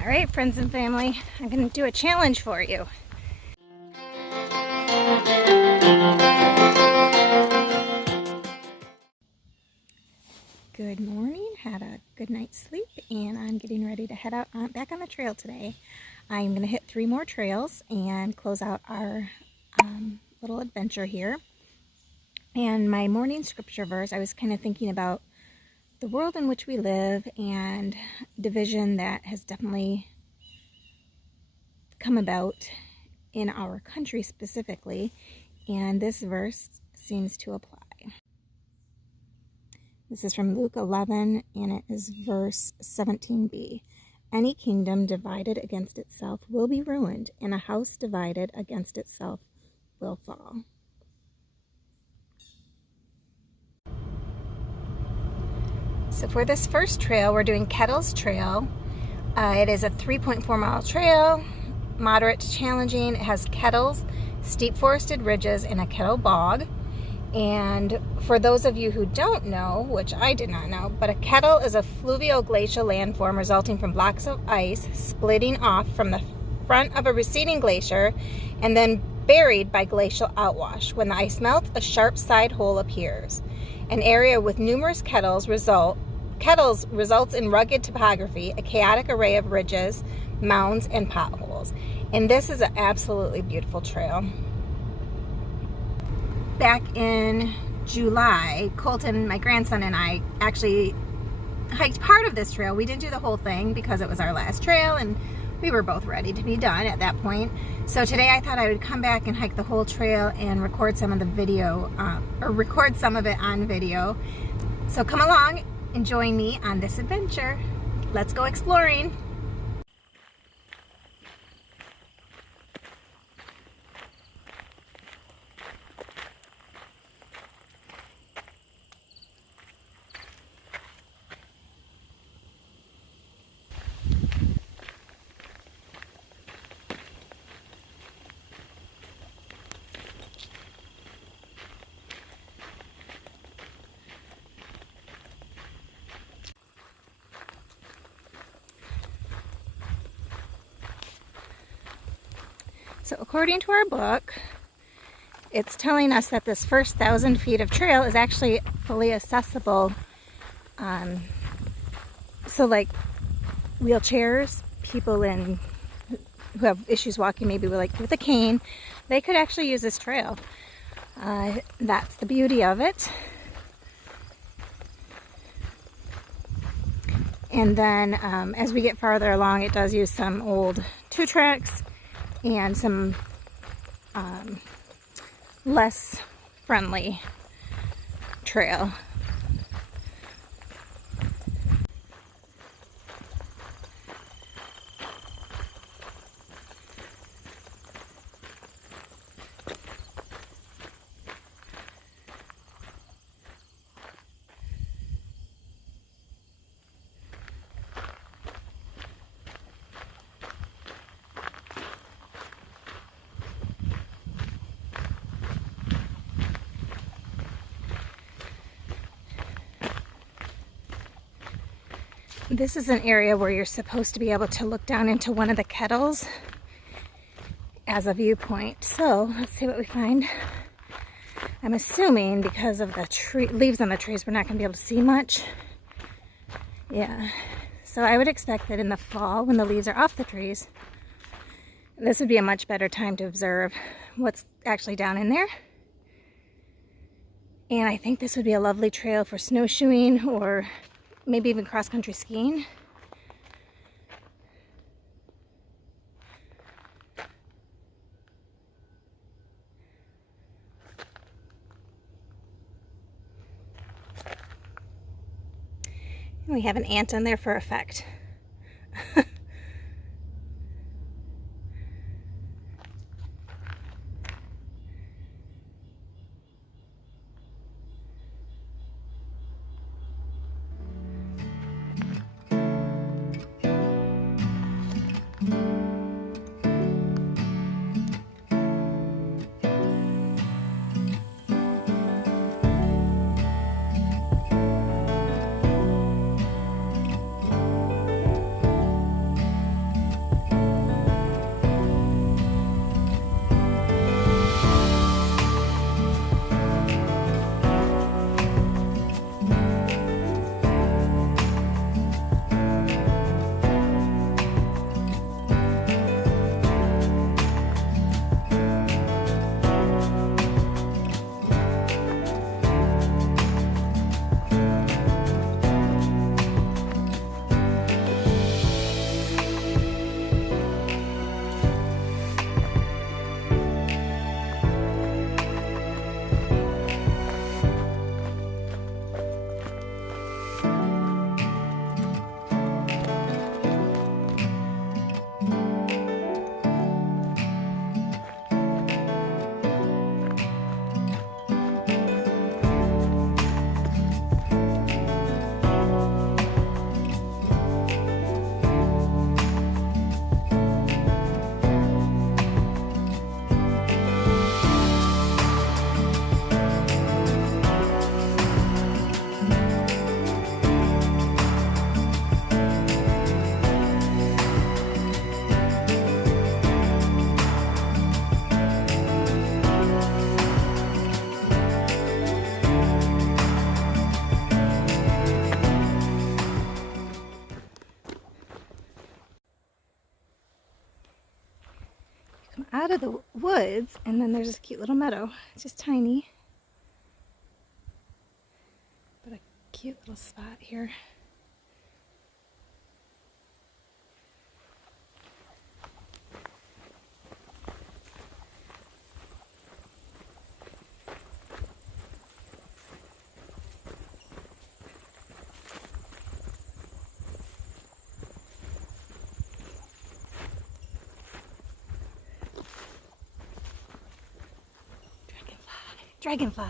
All right, friends and family, I'm going to do a challenge for you. Good morning, had a good night's sleep, and I'm getting ready to head out back on the trail today. I'm going to hit 3 more trails and close out our little adventure here. And my morning scripture verse, I was kind of thinking about the world in which we live and division that has definitely come about in our country specifically, and this verse seems to apply. This is from Luke 11, and it is verse 17b. Any kingdom divided against itself will be ruined, and a house divided against itself will fall. So for this first trail, we're doing Kettles Trail. It is a 3.4 mile trail, moderate to challenging. It has kettles, steep forested ridges, and a kettle bog. And for those of you who don't know, which I did not know, but a kettle is a fluvial glacial landform resulting from blocks of ice splitting off from the front of a receding glacier and then buried by glacial outwash. When the ice melts, a sharp side hole appears. An area with numerous kettles results in rugged topography, a chaotic array of ridges, mounds, and potholes. And this is an absolutely beautiful trail. Back in July, Colton, my grandson, and I actually hiked part of this trail. We didn't do the whole thing because it was our last trail and we were both ready to be done at that point. So today I thought I would come back and hike the whole trail and record some of the video, or record some of it on video. So come along and join me on this adventure. Let's go exploring. So according to our book, it's telling us that this first 1,000 feet of trail is actually fully accessible. So like wheelchairs, people who have issues walking, maybe with a cane, they could actually use this trail. That's the beauty of it. And then as we get farther along, it does use some old 2-tracks and some less friendly trail. This is an area where you're supposed to be able to look down into one of the kettles as a viewpoint. So let's see what we find. I'm assuming because of the leaves on the trees, we're not going to be able to see much. Yeah, so I would expect that in the fall, when the leaves are off the trees, this would be a much better time to observe what's actually down in there. And I think this would be a lovely trail for snowshoeing or maybe even cross-country skiing. And we have an ant on there for effect. out of the woods, and then there's this cute little meadow. It's just tiny, but a cute little spot here. Dragonfly.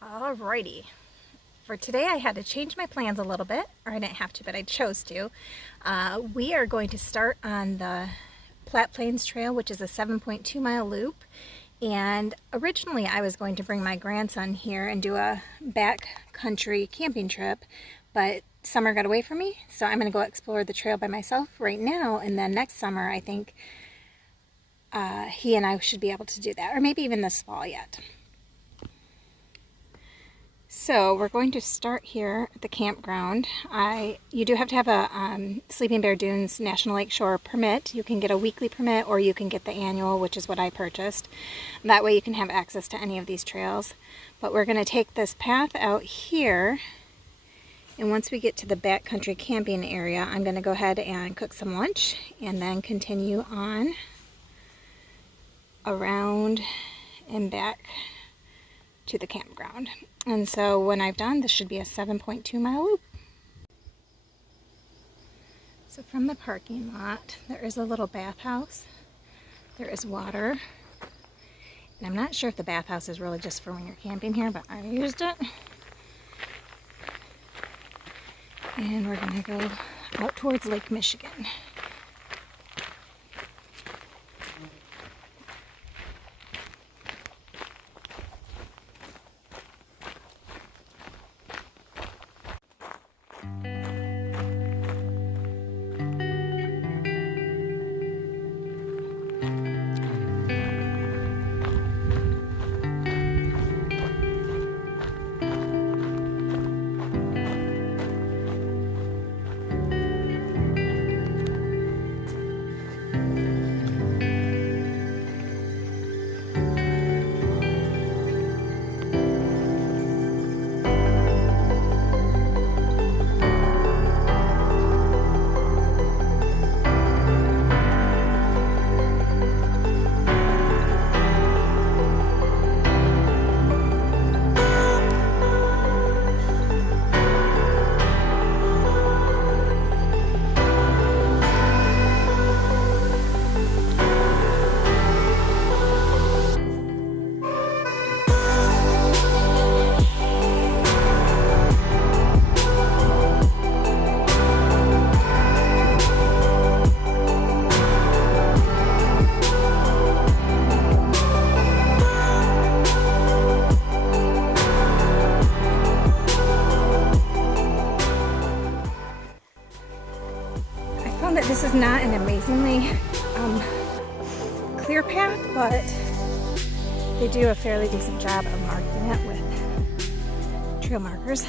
Alrighty. For today I had to change my plans a little bit, or I didn't have to, but I chose to. We are going to start on the Platte Plains Trail, which is a 7.2 mile loop. And originally I was going to bring my grandson here and do a backcountry camping trip, but summer got away from me, so I'm going to go explore the trail by myself right now, and then next summer I think he and I should be able to do that, or maybe even this fall yet. So we're going to start here at the campground. You do have to have a Sleeping Bear Dunes National Lakeshore permit. You can get a weekly permit, or you can get the annual, which is what I purchased. That way you can have access to any of these trails. But we're going to take this path out here, and once we get to the backcountry camping area, I'm going to go ahead and cook some lunch and then continue on around and back to the campground. And so when I've done, this should be a 7.2 mile loop. So from the parking lot, there is a little bathhouse. There is water. And I'm not sure if the bathhouse is really just for when you're camping here, but I used it. And we're gonna go out towards Lake Michigan. This is not an amazingly clear path, but they do a fairly decent job of marking it with trail markers.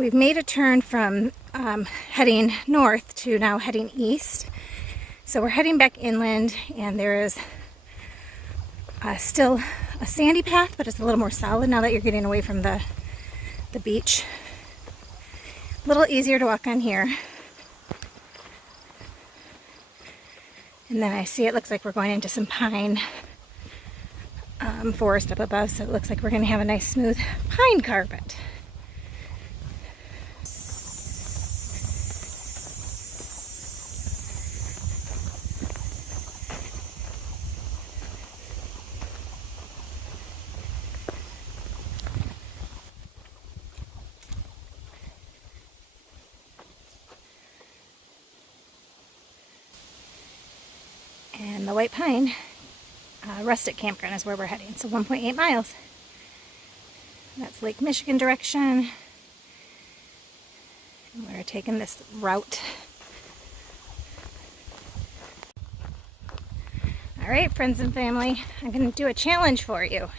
we've made a turn from heading north to now heading east. So we're heading back inland, and there is still a sandy path, but it's a little more solid now that you're getting away from the beach. A little easier to walk on here. And then I see it looks like we're going into some pine forest up above, so it looks like we're going to have a nice smooth pine carpet. And the White Pine Rustic Campground is where we're heading. So 1.8 miles. That's Lake Michigan direction. And we're taking this route. Alright, friends and family, I'm going to do a challenge for you.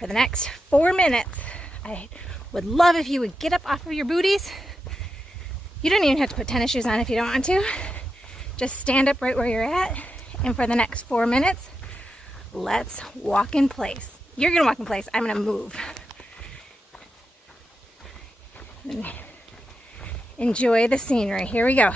For the next 4 minutes, I would love if you would get up off of your booties. You don't even have to put tennis shoes on if you don't want to. Just stand up right where you're at. And for the next 4 minutes, let's walk in place. You're gonna walk in place, I'm gonna move. And enjoy the scenery. Here we go.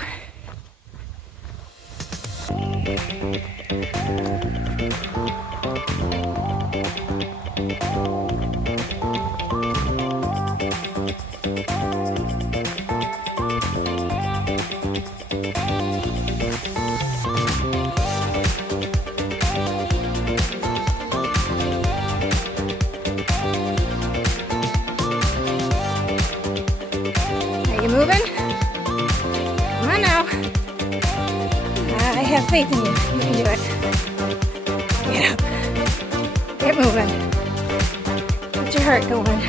Moving? Come on now. I have faith in you. You can do it. Get up. Get moving. Get your heart going.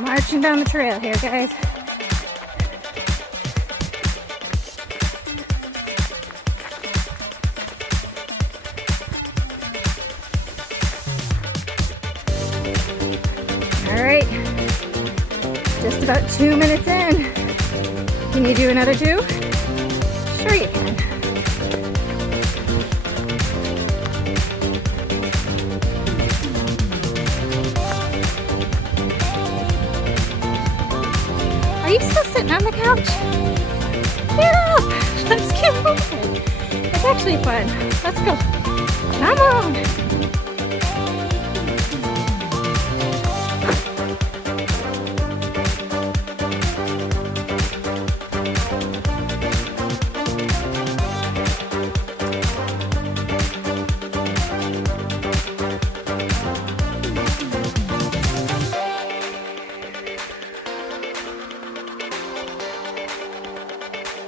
Marching down the trail here, guys. All right, just about 2 minutes in. Can you do another 2? Sure you can. Are you still sitting on the couch? Get up! Let's get moving. It's actually fun. Let's go. Come on.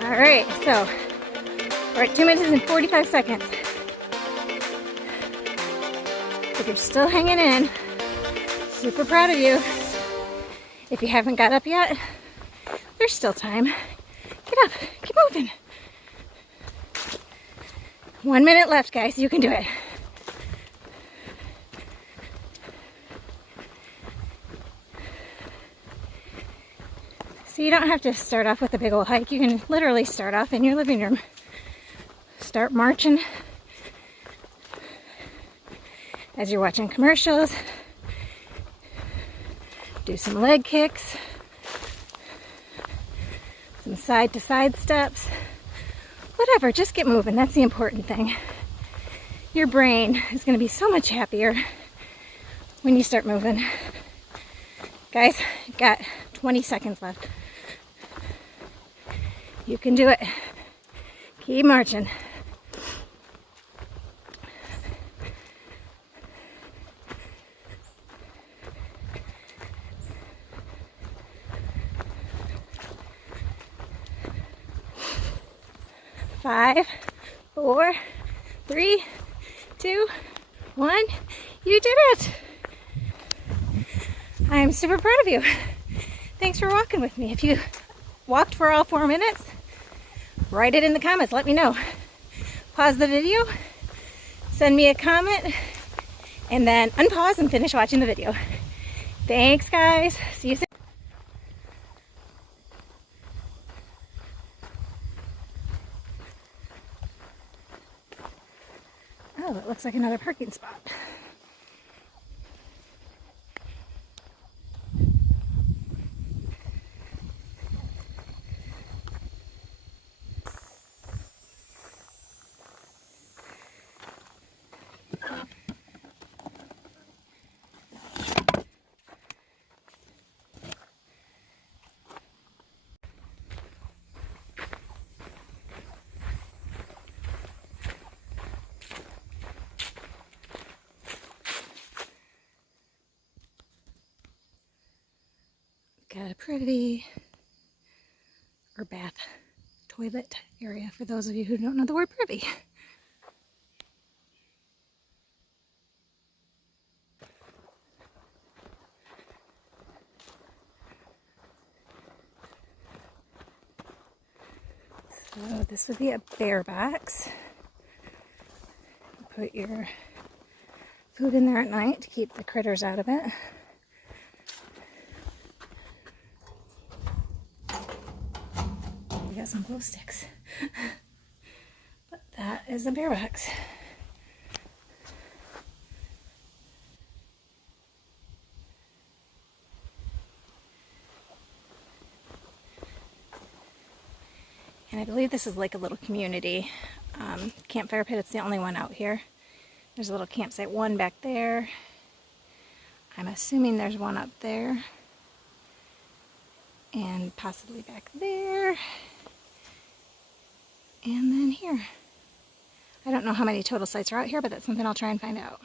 Alright, so we're at 2 minutes and 45 seconds. If you're still hanging in, super proud of you. If you haven't got up yet, there's still time. Get up, keep moving. 1 minute left, guys, you can do it. So you don't have to start off with a big old hike. You can literally start off in your living room. Start marching as you're watching commercials. Do some leg kicks, some side to side steps, whatever, just get moving. That's the important thing. Your brain is going to be so much happier when you start moving. Guys, you've got 20 seconds left. You can do it. Keep marching. 5, 4, 3, 2, 1. You did it! I'm super proud of you. Thanks for walking with me. If you walked for all 4 minutes, write it in the comments. Let me know. Pause the video, send me a comment, and then unpause and finish watching the video. Thanks, guys. See you soon. Oh, it looks like another parking spot. Got a privy or bath toilet area for those of you who don't know the word privy. So this would be a bear box. Put your food in there at night to keep the critters out of it. We got some glow sticks. But that is a bear box. And I believe this is like a little community campfire pit. It's the only one out here. There's a little campsite, one back there. I'm assuming there's one up there. And possibly back there. And then here. I don't know how many total sites are out here, but that's something I'll try and find out.